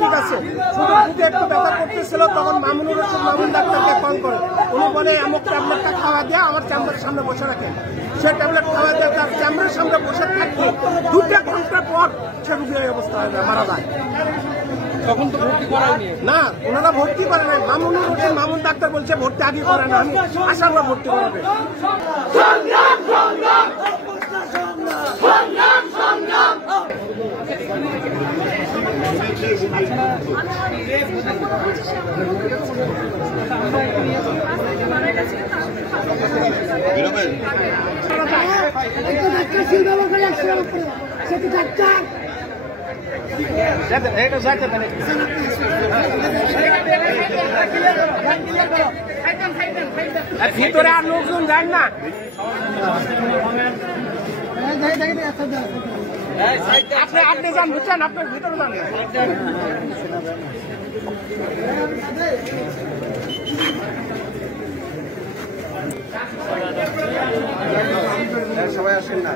ঠিক আছে, শুধু বুকে একটু ব্যথা করতেছিল, তখন মামুনুর রশিদ মামুন ডাক্তারকে কল করে। উনি বলে অমুক ট্যাবলেটটা খাওয়া দিয়ে আমার চেম্বারের সামনে বসে রাখেন। সে ট্যাবলেট খাওয়া দিয়ে তার চেম্বারের সামনে বসে থাকতে 2 ঘন্টা পর সে রুগী এই অবস্থা মারা যায়। তখন তো ভর্তি করায়নি না, ওনারা ভর্তি করে নাই। মামুনুর রশিদ মামুন ডাক্তার বলছে ভর্তি আগে করে না, আমি আশা করি ভর্তি করাবে। ভিতরে আর লোকজন যায় না। আপনি যান, বুঝছেন, আপনার ভিতরে যান। সবাই আসেন না,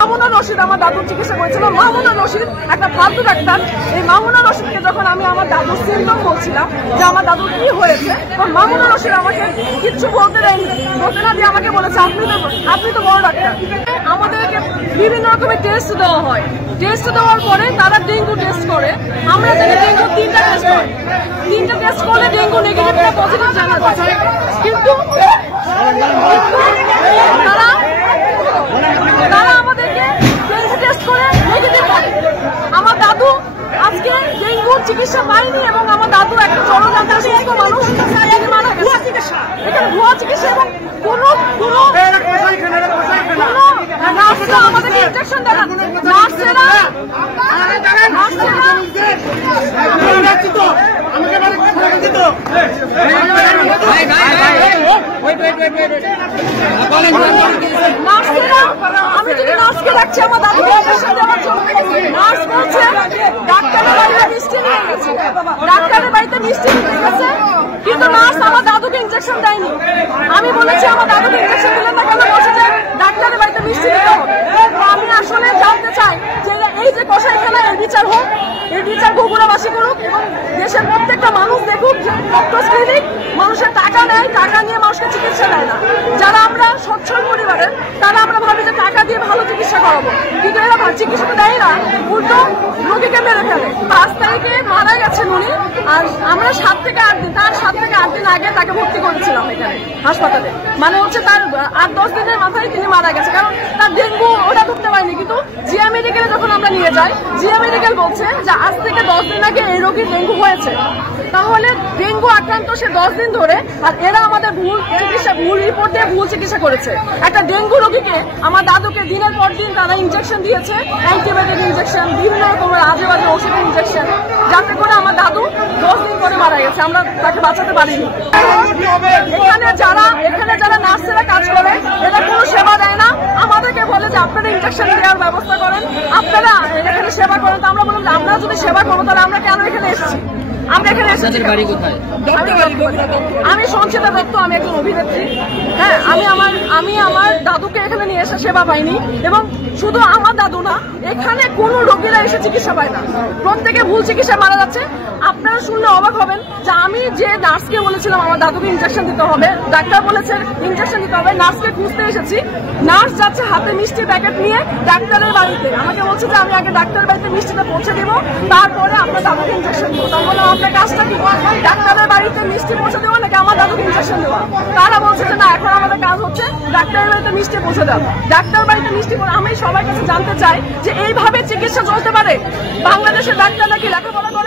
মামুনুর রশিদ আমার দাদুর চিকিৎসা করেছিল। মামুনুর রশিদ একটা ফালতু ডাক্তার। এই মামুনুর রশিদকে যখন আমি আমার দাদুর সিমটম বলছিলাম যে আমার দাদুর কি হয়েছে, তখন মামুনুর রশিদ আমাকে কিচ্ছু বলতে দেয়নি। বলতে না দিয়ে আমাকে বলেছে আপনি তো বড় ডাক্তার। আমাদেরকে বিভিন্ন রকমের টেস্ট দেওয়া হয়। টেস্ট দেওয়ার পরে তারা ডেঙ্গু টেস্ট করে। আমরা জানি ডেঙ্গু 3টা টেস্ট করে, 3টা টেস্ট করলে ডেঙ্গু নেগেটিভ না পজিটিভ জানা যায়। কিন্তু তারা আমাদেরকে ডেঙ্গু টেস্ট করে নেগেটিভ করে। আমার দাদু আজকে ডেঙ্গুর চিকিৎসা পায়নি এবং আমার দাদু একটা জনজাতির সুস্থ মানুষ মারা গেছে। এখানে ভুয়া চিকিৎসা এবং কোনো নার্সরা আমাদেরকে ইনজেকশন দেয় না। নার্সেরা আমি যদি নার্সকে রাখছি আমার দাদুকে ইনজেকশন দেওয়ার জন্য, নার্স বলছে ডাক্তারের বাড়িতে মিষ্টি নিয়ে গেছে, ডাক্তারের বাড়িতে মিষ্টি নিয়ে গেছে, কিন্তু নার্স আমার দাদুকে ইনজেকশন দেয়নি। আমি বলেছি আমার দাদুকে ইনজেকশন দিলেন না কেন, বসে যে ডাক্তারের বাড়িতে মিষ্টি দিতে হবে। আমি আসলে জানতে চাই যে এই যে কসাইখানা এর বিচার হোক, এর বিচার বগুড়াবাসী করুক এবং দেশের প্রত্যেকটা মানুষ দেখুক যে ডক্টরস ক্লিনিক মানুষের টাকা নেয়, টাকা নিয়ে মানুষকে চিকিৎসা দেয় না। যারা আমরা সচ্ছল পরিবারের তারা আমরা ভাবি যে টাকা দিয়ে ভালো চিকিৎসা করাবো, কিন্তু এরা চিকিৎসা তো দেয় না, উল্টো রোগীকে মেরে ফেলে। 5 তারিখে মারা গেছেন উনি, আর আমরা 7 থেকে 8 দিন, তার 7 থেকে 8 দিন আগে তাকে ভর্তি করেছিলাম এখানে হাসপাতালে। মানে হচ্ছে তার 8-10 দিনের মাথায় তিনি মারা গেছে, কারণ তার ডেঙ্গু ওটা ধরতে পারেনি। কিন্তু জিয়া মেডিকেলে যখন আমরা নিয়ে যাই, জিয়া মেডিকেল বলছে যে আজ থেকে 10 দিন আগে এই রোগীর ডেঙ্গু হয়েছে। তাহলে ডেঙ্গু আক্রান্ত সে 10 দিন ধরে, আর এরা আমাদের ভুল চিকিৎসা, ভুল রিপোর্ট দিয়ে ভুল চিকিৎসা করেছে। একটা ডেঙ্গু রোগীকে আমার দাদুকে দিনের পর দিন তারা ইনজেকশন দিয়েছে, অ্যান্টিবায়োটিক ইনজেকশন, বিভিন্ন রকমের আজে বাজে ওষুধের ইনজেকশন, যাতে করে আমার দাদু 10 দিন পরে মারা গেছে। আমরা তাকে বাঁচাতে পারিনি। এখানে যারা নার্সেরা কাজ করে এরা কোনো সেবা দেয় না। আমাদেরকে বলে যে আপনারা ইনজেকশন দেওয়ার ব্যবস্থা করেন, আপনারা এখানে সেবা করেন। তো আমরা বললাম যে আমরা যদি সেবা করবো তাহলে আমরা কেন এখানে এসেছি? আমরা এখানে এসেছি, আমি সঞ্চিতা দত্ত, আমি একজন অভিনেত্রী। হ্যাঁ, আমি আমার দাদুকে এখানে নিয়ে এসে সেবা পাইনি। এবং শুধু আমার দাদু না, এখানে কোনো রোগীরা এসে চিকিৎসা পায় না, প্রত্যেকে ভুল চিকিৎসা মারা যাচ্ছে। আপনারা শুনলে অবাক হবেন যে আমি যে নার্সকে বলেছিলাম আমার দাদুকে ইনজেকশন দিতে হবে, ডাক্তার বলেছে ইনজেকশন দিতে হবে, নার্সকে খুঁজতে এসেছি। নার্স যাচ্ছে হাতে মিষ্টির প্যাকেট নিয়ে ডাক্তারের বাড়িতে, আমাকে বলছে যে আমি আগে ডাক্তারের বাড়িতে মিষ্টিটা পৌঁছে দিব, তারপরে আপনার দাদুকে ইনজেকশন দেবো। তাই বললাম আপনার কাজটা কি, ডাক্তারের বাড়িতে মিষ্টি পৌঁছে দেবো নাকি আমার দাদুকে ইনজেকশন দেওয়া? তারা বলছে যে না, এখন আমাদের কাজ হচ্ছে ডাক্তারের বাড়িতে মিষ্টি পৌঁছে দেওয়া। ডাক্তার বাড়িতে মিষ্টি পৌঁছে, আমি সবার কাছে জানতে চাই যে এইভাবে চিকিৎসা চলতে পারে? বাংলাদেশের ডাক্তাররা কি লেখাপড়া করে?